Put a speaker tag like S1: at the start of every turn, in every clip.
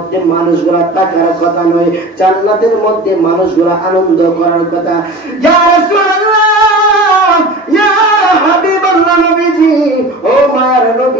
S1: মধ্যে মানুষগুলা টাকার কথা নয়, জান্নাতের মধ্যে মানুষগুলা আনন্দ করার কথা। ইয়া রাসূলুল্লাহ, ইয়া নবীজি, ও মায়ার নবীজি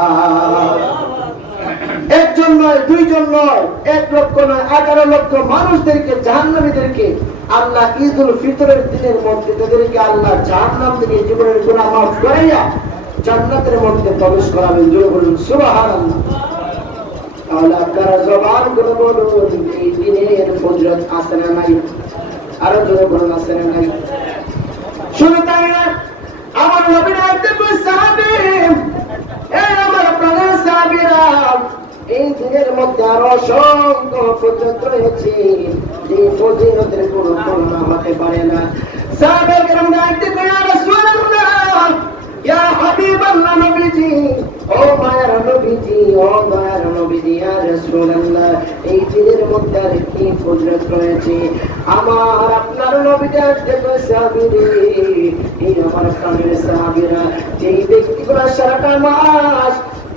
S1: একজন নয়, দুইজন নয়, এক লক্ষ নয়, এগারো লক্ষ মানুষদেরকে আল্লাহ ঈদুল ফিতরের দিনের মধ্যে তাদেরকে আল্লাহ জাহান্নাম থেকে জীবনের গুণা মাফ করাইয়া জান্নাতের মধ্যে প্রবেশ করাবেন। জোরে বলুন তাহলে আপনারা জবান করে বলুন, এই দিনের ফজরত না নাই? আরও জোরে বলুন, আছে না নাই? শুধু তাই না আমার একদম সাহাবী এই আমার প্রাণের সাহাবীরা এই মধ্যে অসংখ্য ফজরত রয়েছে যে ফজিলতের কোনো তুলনা হতে পারে না। সাহাবে কেরাম ডাকতে কই ইয়া রাসূলুল্লাহ ইয়া হাবিবাল্লাহ নবীজি, ও মায়ার নবীজি, ও মায়ার নবীজি, ইয়া রাসূলুল্লাহ, এই দিনের মধ্যে আর কি ফজলত রয়েছে? আমার আপনার নবী ডাকতে কই সাহাবীরে, এই আমার প্রাণের সাহাবীরা, যেই ব্যক্তিগুলো সারাটা মাস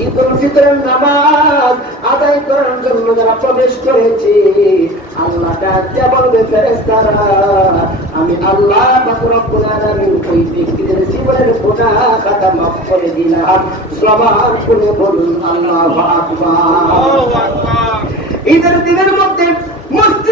S1: ঈদুল ফিতরের নামাজ আদায় করার জন্য যারা প্রবেশ করেছে আল্লাহ ডাকতে বলবে ফেরেশতারা আমি আল্লাহ পাক রব্বুল আলামিন ওই ব্যক্তিদের জীবনের গুনাহ খাতা মাফ করে দিলাম। জবান করে বলুন আল্লাহু আকবার। ঈদের দিনের মধ্যে পারলে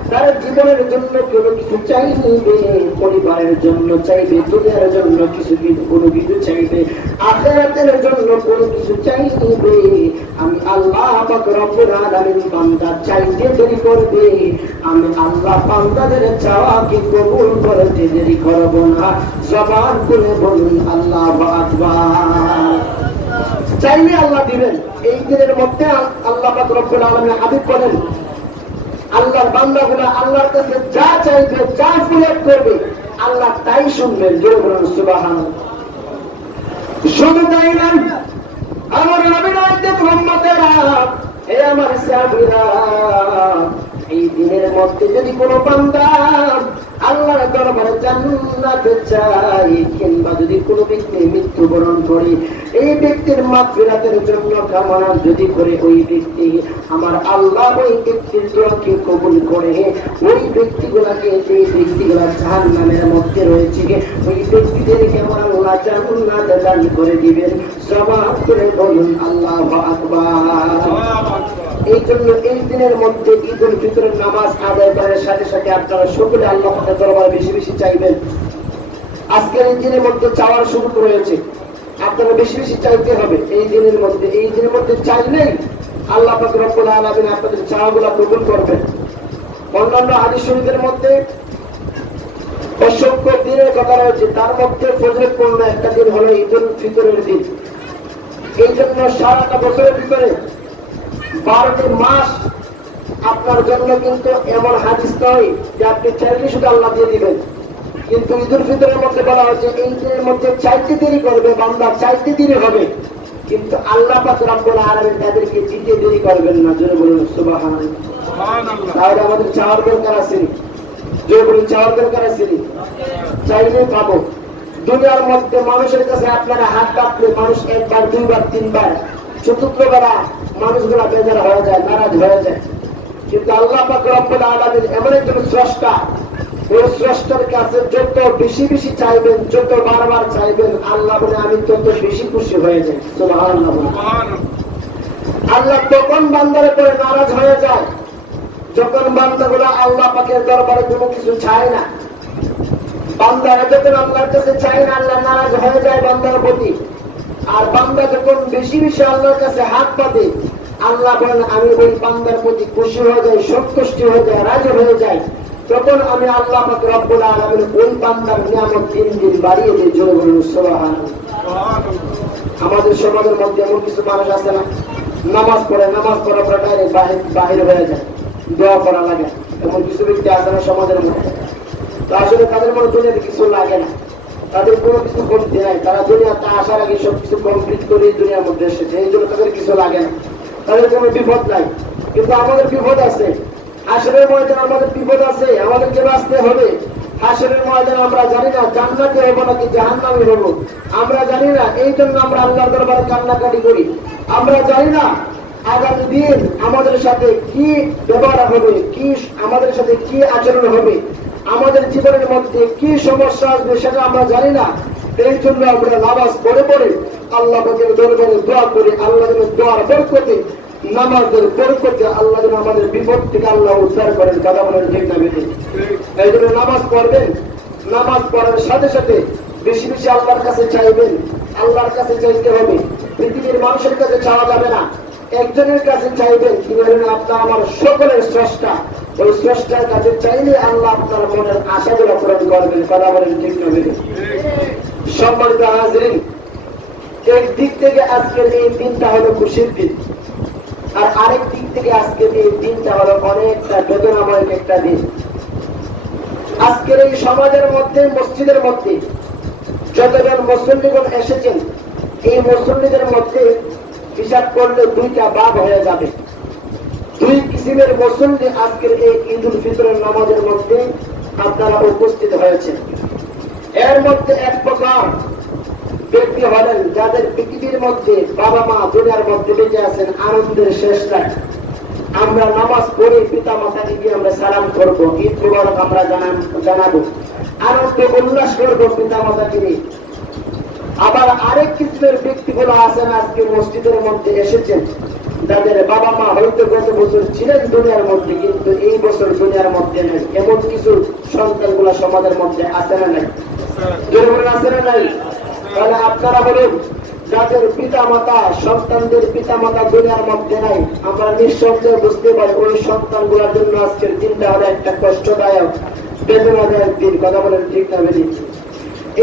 S1: তার জীবনের জন্য কোনো কিছু চাইবে, পরিবারের জন্য চাইবে, দুনিয়ার জন্য কিছু কোনো কিছু চাইবে, আখেরাতের জন্য কোনো কিছু চাইবে। আমি আল্লাহ পাক রব্বুল চাইতে দেরি করবে। আমি আল্লাহ বান্দাদের চাওয়াকে কবুল করতে দেরি করব না। জবান করে বলুন, আল্লাহ চাইলে আল্লাহ দিবেন। এই দিনের মধ্যে আল্লাহ রব্বুল আলামিন হাবিব বলেন আল্লাহর বান্দাগুলো আল্লাহর কাছে যা চাইবে, যা ফুলেট করবে, আল্লাহ তাই শুনবেন, জোর বলুন সুবাহান শুধু তাই না আমার অভিনয় মোহাম্মদেরা, হে আমার সাহাবীরা, এই দিনের মধ্যে যদি কোনো বান্দা আল্লাহর দরবারে জান্নাতে চাই কিংবা যদি কোনো ব্যক্তি মৃত্যুবরণ করে, এই ব্যক্তির মাগফিরাতের জন্য কামনা যদি করে, ওই ব্যক্তি আমার আল্লাহ ওই ব্যক্তির দোয়াকে কবুল করে। ওই ব্যক্তিগুলাকে যে ব্যক্তিগুলা জাহান্নামের মধ্যে রয়েছে, ওই ব্যক্তিদেরকে আমার আল্লাহ জান্নাত দান করে দিবেন। জবাব করে বলুন, আল্লাহ আকবার। এই জন্য এই দিনের মধ্যে ঈদুল ফিতরের নামাজ আদায় করার সাথে সাথে আপনারা সকলে আল্লাহ দরবারে বেশি বেশি চাইবেন। আজকের এই দিনের মধ্যে চাওয়ার সুযোগ রয়েছে। আপনারা বেশি বেশি চাইতে হবে। এই দিনের মধ্যে, এই দিনের মধ্যে চাইলেই আল্লাহ রব্বুল আলামিন আপনাদের চাওয়াগুলো কবুল করবেন। অন্যান্য হাদিস শরীফের মধ্যে অসংখ্য দিনের কথা রয়েছে। তার মধ্যে ফজরত পূর্ণ একটা দিন হলো ঈদুল ফিতরের দিন। এই জন্য সারাটা বছরের ভিতরে বারোটি মাস আপনার জন্য কিন্তু এমন হাদিস নয় যে আপনি চাইলে শুধু আল্লাহ দিয়ে দিবেন। কিন্তু ঈদুল ফিতরের মধ্যে বলা হয়েছে দিনের মধ্যে চাইতে দেরি করবে বান্দা চাইতে দেরি হবে। কিন্তু আল্লাহ পাক রব্বুল আলামিন তাদেরকে দিতে দেরি করবেন না। জোরে বলুন সুবহানাল্লাহ। তাহলে আমাদের চাওয়ার দরকার আছে জোরে বলুন চাওয়ার দরকার আছে চাইলে পাবো দুনিয়ার মধ্যে মানুষের কাছে আপনারা হাত কাটলে মানুষ একবার দুইবার তিনবার চতুর্থ বেলা মানুষগুলা বেজার হয়ে যায়, নারাজ হয়ে যায়। কিন্তু আল্লাহ পাক রব্বুল আলামিন এমন একজন স্রষ্টা ওই স্রষ্টার কাছে যত বেশি বেশি চাইবেন, যত বারবার চাইবেন, আল্লাহ বলে আমি তত বেশি খুশি হয়ে যাই। সুবহানাল্লাহ। আল্লাহ তখন বান্দার উপরে নারাজ হয়ে যায়। যখন বান্দাগুলো আল্লাহ পাকের দরবারে কোনো কিছু চায় না। বান্দারা যখন আল্লাহর কাছে চায় না, আল্লাহ নারাজ হয়ে যায় বান্দার প্রতি। আর বান্দা যখন বেশি বেশি আল্লাহর কাছে হাত পাতে আল্লাহ বলেন, আমি ওই বান্দার প্রতি খুশি হয়ে যাই, সন্তুষ্টি হয়ে যায় রাজি হয়ে যাই, তখন আমি আল্লাহ রব্বুল আলামিন ওই বান্দার নিয়ামত দিন দিন বাড়িয়ে দিই, জোরে বলুন, সুবহানাল্লাহ। আমাদের সমাজের মধ্যে এমন কিছু মানুষ আছে না, নামাজ পড়ে, নামাজ পড়ার পরে ডাইরেক্ট বাহির হয়ে যায়, দোয়া করা লাগে, এমন কিছু ব্যক্তি আছে না সমাজের মধ্যে। তো আসলে তাদের মনে দুনিয়াতে কিছু লাগে না, তাদের কোনো কিছু কমতি নাই, তারা দুনিয়াতে আসার আগে সব কিছু কমপ্লিট করে দুনিয়ার মধ্যে এসেছে, এই জন্য তাদের কিছু লাগে না। তাদের কোনো বিপদ নাই। কিন্তু আমাদের বিপদ আছে। আসলের ময়দানে আমাদের বিপদ আছে। আমাদেরকে বাঁচতে হবে? হাসরের ময়দানে আমরা জানি না জান্নাতে হব নাকি জাহান্নামে হব। আমরা জানি না, এই জন্য আমরা আল্লাহর দরবারে কান্নাকাটি করি। আমরা জানি না আগামী দিন আমাদের সাথে কি ব্যবহার হবে, কি আমাদের সাথে কি আচরণ হবে, আমাদের জীবনের মধ্যে কি সমস্যা আসবে সেটা আমরা জানি না। এই জন্য আমরা নামাজ পড়ে পড়ে আল্লাহ পাকের দরবারে দোয়া করি, আল্লাহ দোয়ার বরকতে, নামাজের বরকতে আল্লাহ যেন আমাদের বিপদ থেকে আল্লাহ উদ্ধার করেন কথা বলেন ঠিক না এই জন্য নামাজ পড়বেন। নামাজ পড়ার সাথে সাথে বেশি বেশি আল্লাহর কাছে চাইবেন। আল্লাহর কাছে চাইতে হবে। পৃথিবীর মানুষের কাছে চাওয়া যাবে না। একজনের কাছে চাইবেন, তিনি হলেন আপনার আমার সকলের স্রষ্টা। ওই স্রষ্টার কাছে চাইলে আল্লাহ আপনার মনের আশাগুলো পূরণ করবেন কথা বলেন ঠিক না সম্মানিত হাজরিন এক দিক থেকে আজকের এই দিনটা হলো খুশির দিন। আর আরেক দিক থেকে আজকের এই দিনটা হলো অনেকটা বেদনাময় একটা দিন। আজকের এই সমাজের মধ্যে, মসজিদের মধ্যে যতজন মুসল্লিগণ এসেছেন, এই মুসল্লিদের মধ্যে হিসাব করলে দুইটা ভাগ হয়ে যাবে। দুই কিসিমের মুসল্লি আজকের এই ঈদ উল ফিতরের নামাজের মধ্যে আপনারা উপস্থিত হয়েছেন। এর মধ্যে এক প্রকার ব্যক্তি হলেন যাদের পৃথিবীর মধ্যে বাবা মা দুনিয়ার মধ্যে বেঁচে আছেন আনন্দের শেষ নাই। আমরা নামাজ পড়ে পিতা মাতাকে গিয়ে আমরা সালাম করব, ঈদ মুবারক আমরা জানাব। আনন্দ, উল্লাস করব পিতা মাতাকে নিয়ে। আবার আরেক কিসমের ব্যক্তিগুলো আছেন আজকে মসজিদের মধ্যে এসেছেন। যাদের বাবা মা হয়তো গত বছর ছিলেন দুনিয়ার মধ্যে, কিন্তু এই বছর দুনিয়ার মধ্যে নেই। এমন কিছু সন্তানগুলো সমাজের মধ্যে আছে না নাই। নাই। তাহলে আপনারা বলুন, যাদের পিতা মাতা সন্তানদের পিতা মাতা দুনিয়ার মধ্যে নাই, আমরা নিঃসন্দেহে বুঝতে পারি ওই সন্তানগুলার জন্য আজকের দিনটা হলো একটা কষ্টদায়ক, বেদনাদায়ক দিন। কথা বলেন ঠিক না, বেদি?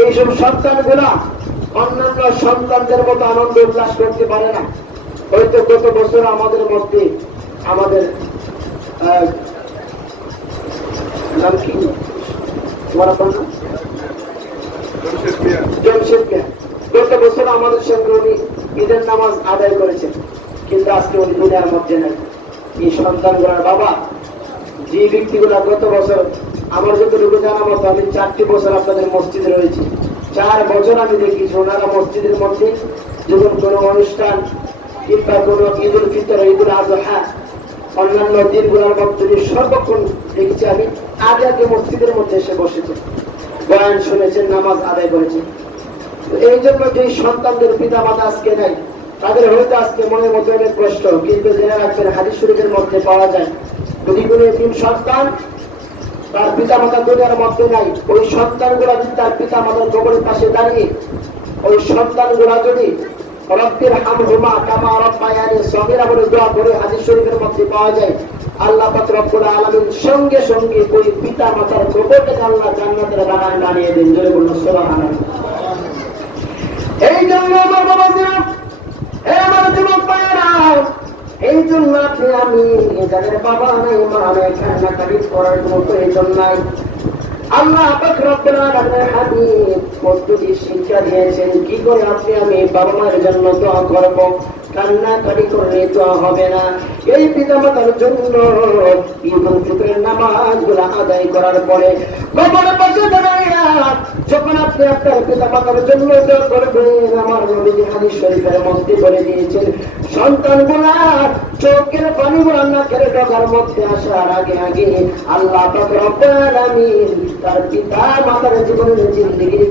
S1: এইসব সন্তানগুলা অন্যান্য সন্তানদের মতো আনন্দ উল্লাস করতে পারে না। হয়তো গত বছর আমাদের মধ্যে আমাদের নাম কি? জমশেদ বছর আমাদের সঙ্গে ঈদের নামাজ আদায় করেছেন, কিন্তু আজকে উনি দুনিয়ার মধ্যে নাই। এই সন্তানগুলার বাবা, যে ব্যক্তিগুলা গত বছর আমার যতটুকু জানা মতো আমি চারটি বছর আপনাদের মসজিদে রয়েছি। চার বছর আমি দেখেছি ওনারা মসজিদের মধ্যে যখন কোনো অনুষ্ঠান কিংবা কোনো ঈদ উল ফিতর ঈদ উল অন্যান্য দিনগুলোর মধ্যে সর্বক্ষণ দেখেছি আমি, আগে আগে মসজিদের মধ্যে এসে বসেছে। বয়ান শুনেছেন, নামাজ আদায় করেছেন। এই জন্য যে সন্তানদের পিতা মাতা আজকে নাই, তাদের হয়তো আজকে মনের মধ্যে অনেক কষ্ট, কিন্তু জেনে রাখবেন, হাদিস শরীফের মধ্যে পাওয়া যায়, যদি কোনো তিন সন্তান তার পিতা মাতা দুনিয়ার মধ্যে নাই, ওই সন্তানগুলা যদি তার পিতা মাতার কবরের পাশে দাঁড়িয়ে, ওই সন্তানগুলা যদি রব্বির হামহুমা কামা রব্বায়ানি সগীরা বলে দোয়া করে, হাদিস শরীফের মধ্যে পাওয়া যায় আল্লাহ রব্বুল আলামিন সঙ্গে সঙ্গে ওই পিতা মাতার কবরকে আল্লাহ জান্নাতের বাগানে দাঁড়িয়ে দেন। জোরে বলুন, সুবহানাল্লাহ। এই জন্য আমার এই যুবক ভাইয়েরা, এই জন্য আপনি, আমি যাদের বাবা নাই, মা নাই, কান্নাকাটি করার কোনো প্রয়োজন নাই। আল্লাহ পাক পদ্ধতি শিক্ষা দিয়েছেন, কি করে আপনি আমি বাবা মায়ের জন্য দোয়া করব? কান্নাকাটি করলে তো হবে না। এই পিতামাতার জন্য ঈদুল ফিতরের নামাজগুলো আদায় করার পরে বাবার পাশে দাঁড়াইয়া যখন আপনি আপনার পিতা মাতার জন্য করবেন, আমার নবীজি হাদিস শরীফের মধ্যে বলে দিয়েছেন সন্তানগুলা চোখের পানি গুলা নাকের ডগার মধ্যে আসার আগে আগে আল্লাহ তার পিতা মাতার জীবনের জিন্দেগির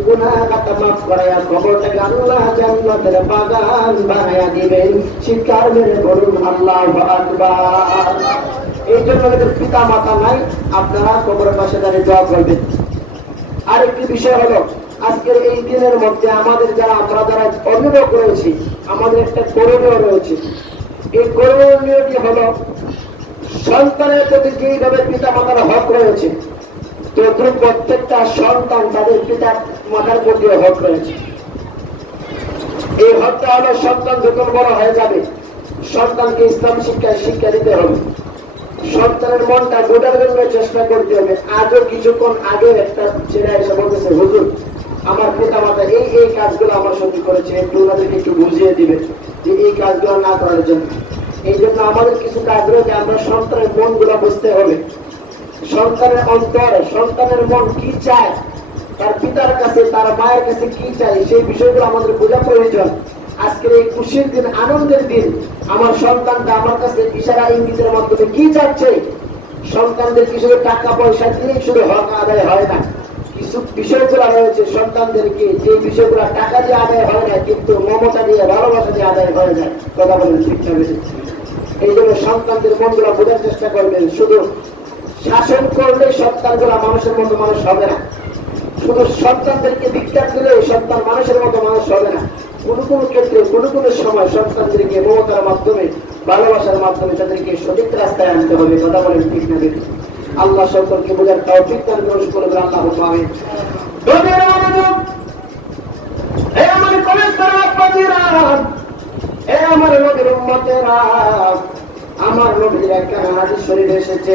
S1: খাতা মাফ করায়া কবরটাকে আল্লাহ জান্নাতের বাগান বানায়া দিবেন। চিৎকার মেরে বলুন, আল্লাহু এই জন্য পিতা মাতা নাই, আপনারা কবরের পাশে দাঁড়িয়ে দোয়া করবেন। আরেকটি বিষয় হলো, আজকের এই দিনের মধ্যে আমাদের যারা, আমরা যারা অভিভাবক রয়েছি আমাদের একটা করণীয় রয়েছে। এই করণীয়টি হলো, সন্তানের প্রতি যেইভাবে পিতা মাতার হক রয়েছে, তদ্রুপ প্রত্যেকটা সন্তান তাদের পিতা মাতার প্রতিও হক রয়েছে। এই হকটা হলো সন্তান যখন বড় হয়ে যাবে, সন্তানকে ইসলাম শিক্ষায় শিক্ষা দিতে হবে। সন্তানের মনটা গোটার জন্য চেষ্টা করতে হবে। আজও কিছুক্ষণ আগে একটা ছেলে এসে বলতেছে, হুজুর, আমার পিতা মাতা এই এই কাজগুলো আমার সঙ্গে করেছে একটু ওনাদেরকে একটু বুঝিয়ে দিবে যে এই কাজগুলো না করার জন্য। এই জন্য আমাদের কিছু কাজ রয়েছে, আমরা সন্তানের মনগুলো বুঝতে হবে। সন্তানের অন্তর, সন্তানের মন কি চায়, তার পিতার কাছে, তার মায়ের কাছে কি চাই সেই বিষয়গুলো আমাদের বোঝা প্রয়োজন। আজকের এই খুশির দিন, আনন্দের দিন, আমার সন্তানটা আমার কাছে ইশারা ইঙ্গিতের মাধ্যমে কি চাচ্ছে সন্তানদের কি শুধু টাকা পয়সা দিয়ে শুধু হক আদায় হয় না? কিছু বিষয়গুলো রয়েছে সন্তানদেরকে, যে বিষয়গুলো টাকা দিয়ে আদায় হয় না, কিন্তু মমতা দিয়ে, ভালোবাসা দিয়ে আদায় হয়ে যায় কথা বলেন না, বেশি? এই জন্য সন্তানদের মনগুলো বোঝার চেষ্টা করবেন, শুধু শাসন করলে সন্তানগুলো মানুষের মতো মানুষ হবে না। শুধু সন্তানদেরকে বিখ্যাত দিলে সন্তান মানুষের মতো মানুষ হবে না। কোনো কোনো ক্ষেত্রে, কোনো কোনো সময় সন্তানদেরকে মমতার মাধ্যমে, ভালোবাসার মাধ্যমে তাদেরকে সঠিক রাস্তায় আনতে হবে, কথা বলেন ঠিক না? আল্লাহ সকলকে বোঝার তাও ঠিক তার মানুষ করে আল্লাহ পাবে আমার আমার আমার নবীর একটা হাদিস শরীফ এসেছে।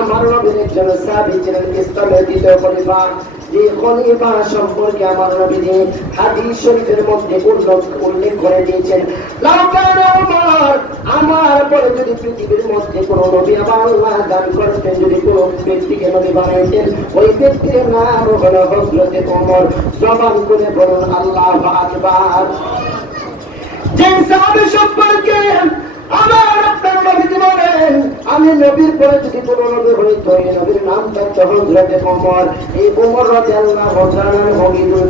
S1: আমার নবীর একজন সাহাবী ছিলেন ইসলামের দ্বিতীয় খলিফা। যে খলিফা সম্পর্কে আমার নবীজি হাদিস শরীফের মধ্যে উল্লেখ করে দিয়েছেন। আমার পরে যদি পৃথিবীর মধ্যে কোন নবী আল্লাহ দান করতেন, যদি কোন ব্যক্তিকে নবী বানাইতেন, ওই ব্যক্তির নাম হলো হযরতে ওমর জবান করে বলুন, আল্লাহু আকবার। যে সাহাবী সম্পর্কে আমি নবীর পরে যদি এই নবীর এই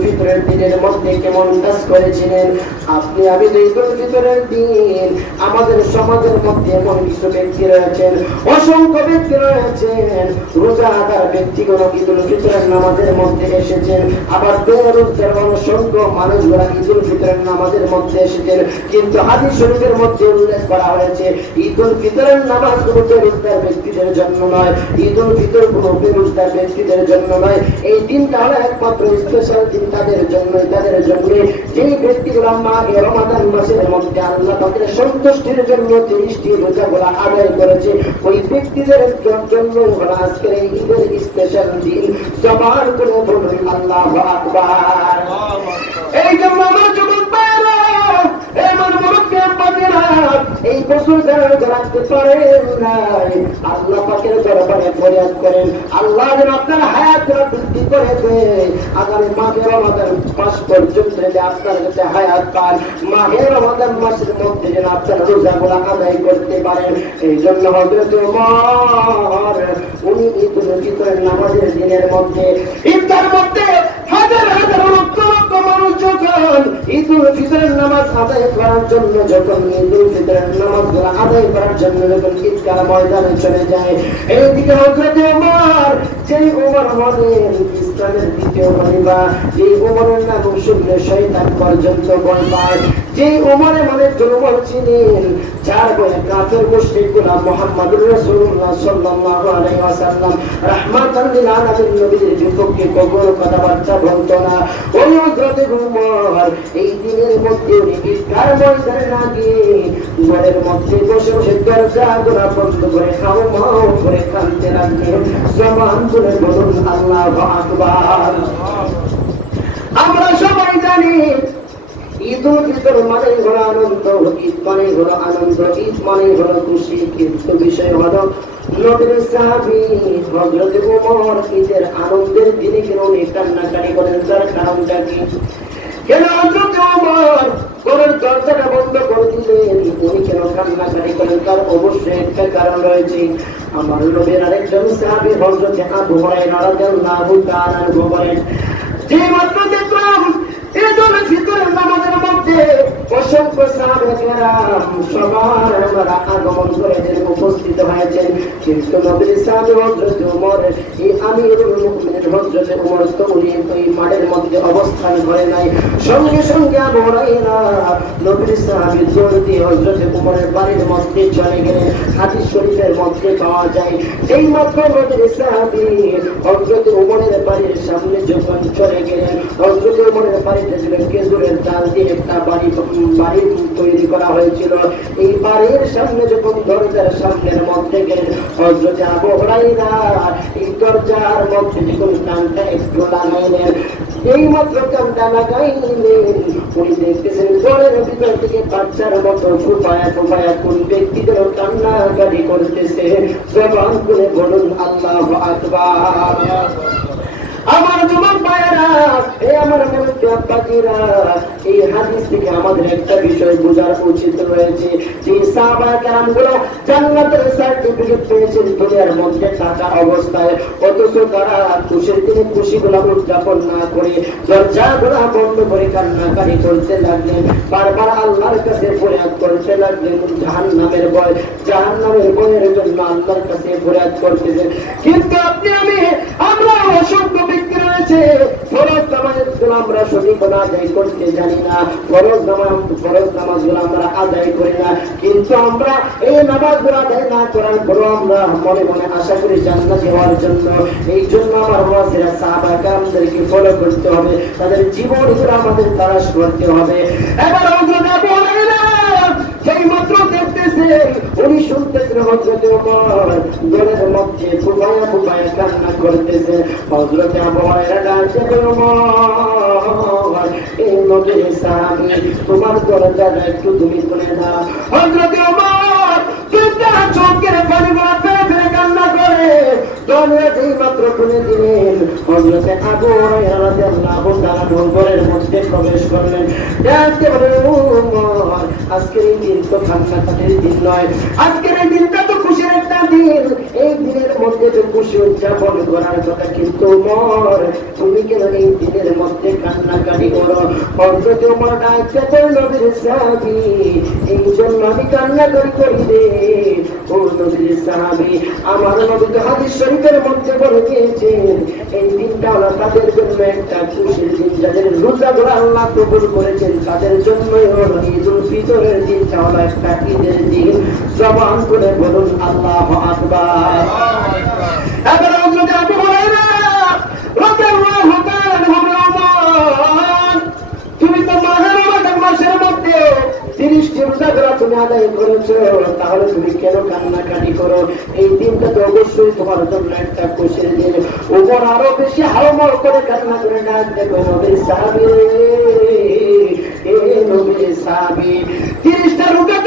S1: ফিতরের দিনের মধ্যে কেমন কাজ করেছিলেন? আপনি, আমি ঈদুল ফিতরের দিন, আমাদের সমাজের মধ্যে এমন কিছু ব্যক্তি রয়েছেন, অসংখ্য ব্যক্তি রয়েছেন, রোজাদার ব্যক্তিগুলো ঈদুল ফিতরের নামাজের মধ্যে এসেছেন। আবার বেরোজগার অসংখ্য মানুষগুলা ঈদুল ফিতরের নামাজের মধ্যে এসেছেন। কিন্তু হাদিস শরীফের মধ্যে উল্লেখ করা হয়েছে। ঈদুল ফিতরের নামাজ কোনো বেরোজগার ব্যক্তিদের জন্য নয়। ঈদুল ফিতর কোনো বেরোজগার ব্যক্তিদের জন্য নয়। এই দিনটা হলো একমাত্র স্পেশাল দিন তাদের জন্য তাদের জন্য যেই ব্যক্তিগুলো রমাদান মাসের মধ্যে আল্লাহ তাদের সন্তুষ্টির জন্য রোজাগুলো আদায় করেছে ওই ব্যক্তিদের জন্য আজকের এই ঈদের স্পেশাল দিন। করে বলুন আল্লাহ আকবার। এই জন্য আমার যুবক ভাইরা, এই আমার মুরব্বী আব্বাজিরা, এই বছর যারা রোজা রাখতে পারেন নাই, আল্লাহ পাকের দরবারে ফরিয়াদ করেন। আল্লাহ যেন আপনার হায়াত বৃদ্ধি করে দেয়। আগামী মাঘে রমাদান মাস পর্যন্ত যদি আপনার কাছে হায়াত পান মাঘে রমাদান মাসের মধ্যে যেন আপনার রোজাগুলো আদায় করতে পারেন। এই জন্য হজরত ওমর, উনি ঈদুল ফিতরের নামাজের দিনের মধ্যে ইফতার মধ্যে হাজার হাজার লক্ষ মানুষ যখন ঈদুল ফিতরের নামাজ আদায় করার জন্য, যখন ঈদুল ফিতরের নামাজ আদায় করার জন্য যখন ঈদগাহ ময়দানে চলে যায়, এইদিকে হজরত ওমর, যেই ওমর হলেন ইসলামের দ্বিতীয় খলিফা এই ওমরের নাম শুনলে শয়তান পর্যন্ত ভয় পায়। যেই ওমরে মানে জনবল ছিলেন যার বলে কাফের মুশরিক গোলাম মুহাম্মদুর রাসূলুল্লাহ সাল্লাল্লাহু আলাইহি ওয়াসাল্লাম রাহমাতান লিল আলামিন নবীর বিপক্ষে কখনো কথাবার্তা বলতো না। ওই হযরত ওমর, এই দিনের মধ্যে উনি ময়দানে না গিয়ে ঘরের মধ্যে বসে বসে দরজা গোলা বন্ধ করে খাও মাও করে কাঁদতে লাগলেন। জবান তুলে বলুন, আল্লাহু আকবার। আমরা সবাই জানি উল ফিতর মানে হলো আনন্দ ঈদ মানে হলো আনন্দ ঈদ মানে হলো খুশি কিন্তু বিষয় হলো নবীর সাহাবী হযরত ওমর ঈদের আনন্দের দিনে কেন উনি কান্নাকাটি করেন তার কারণটা কি কেন হযরত ওমর ঘরের দরজাটা বন্ধ করে দিলেন উনি কেন কান্নাকাটি করেন তার অবশ্যই একটা কারণ রয়েছে আমার নবীর আরেকজন সাহাবী হযরত আবু হুরায়রা রাদিয়াল্লাহু তাআলা বলেন যে মাত্র দেখলাম ঈদুল ফিতরের নামাজের মধ্যে অসংখ্য সাহাবে কেরাম সবার আমরা আগমন করে এদের উপস্থিত হয়েছেন। কিন্তু নবীর সাহাবে হজরত উমর, এই আমিরুল মুমিনিন হজরত বাড়ির এই বাড়ির সামনে যখন চলে গেলেন হজরত উমরের বাড়িতে ছিল খেজুরের ডাল দিয়ে একটা বাড়ি বাড়ি তৈরি করা হয়েছিল। এই বাড়ির সামনে যখন দরজার সামনের মধ্যে হজরত আবু হুরায়রা এই দরজার মধ্যে যখন কানটা একটু লাগাইলেন, এই মাত্র কানটা লাগাইলেন, উনি দেখতেছেন ঘরের ভিতর থেকে বাচ্চার মতো ফুপায়া ফুপায়া কোন ব্যক্তিদের কান্নাকাটি করতেছে। জবান করে বলুন, আল্লাহ আকবার। আমার যুবক খুশিগুলো উদযাপন না করে, দরজাগুলো বন্ধ করে কান্নাকারি করতে লাগলেন। বারবার আল্লাহর কাছে ফরিয়াদ করতে লাগলেন জাহান নামের ভয় জাহান নামের ভয়ের জন্য আল্লাহর কাছে ফরিয়াদ করতেছেন। কিন্তু আপনি, আমি আমরা অসংখ্য রয়েছে ফরজ নামাজগুলো আমরা সঠিক আদায় করতে জানি না। ফরজ নামাজ, ফরজ নামাজগুলো আমরা আদায় করি না। কিন্তু আমরা এই নামাজগুলো আদায় না করার পরও আমরা মনে মনে আশা করি জান্নাত হওয়ার জন্য। এই জন্য আমার ওয়াসিরা সাহাবা কামদেরকে ফলো করতে হবে। তাদের জীবনগুলো আমাদের তালাশ করতে হবে। এবার না সেই মাত্র দেখতেছে, উনি শুনতেছেন হজরত ওমর দলের মধ্যে ফুপায়া ফুপায়া কান্না করতেছে। হজরত আবহাওয়ার ডাকছে ওমর, এই নদীর সামনে তোমার দরজাটা একটু তুমি খুলে দাও। হজরত ওমর দুটা চোখের পানি ওমর আজকের এই দিন তো কান্নাকাটির দিন আজকের দিনটা তো খুশির একটা দিন। এই দিনের মধ্যে তো খুশি উদযাপন করার কথা কিন্তু ওমর তুমি কেন এই দিনের মধ্যে কান্নাকাটি করো? হজরত ওমর ডাকতে তোর নবীর সাহাবী এই জন্য আমি কান্নাকাটি করি রে। ও নবীর সাহাবী আমার নবী তো হাদিস শরীফের মধ্যে বলে দিয়েছেন এই দিনটা হলো তাদের জন্য একটা খুশির দিন। যাদের রোজাগুলো আল্লাহ কবুল করেছেন তাদের জন্যই হলো ঈদুল ফিতরের দিনটা হলো একটা ঈদের দিন। জবান করে বলুন আল্লাহ আকবার। এবার হযরত আদায় করেছ তাহলে তুমি কেন কান্নাকাটি করো? এই দিনটা তো অবশ্যই তোমার জন্য একটা খুশির দিন। উপর আরও বেশি করে কান্না করে দেখো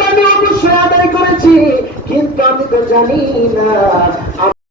S1: আমি অবশ্যই আদায় করেছি, কিন্তু আমি তো জানি না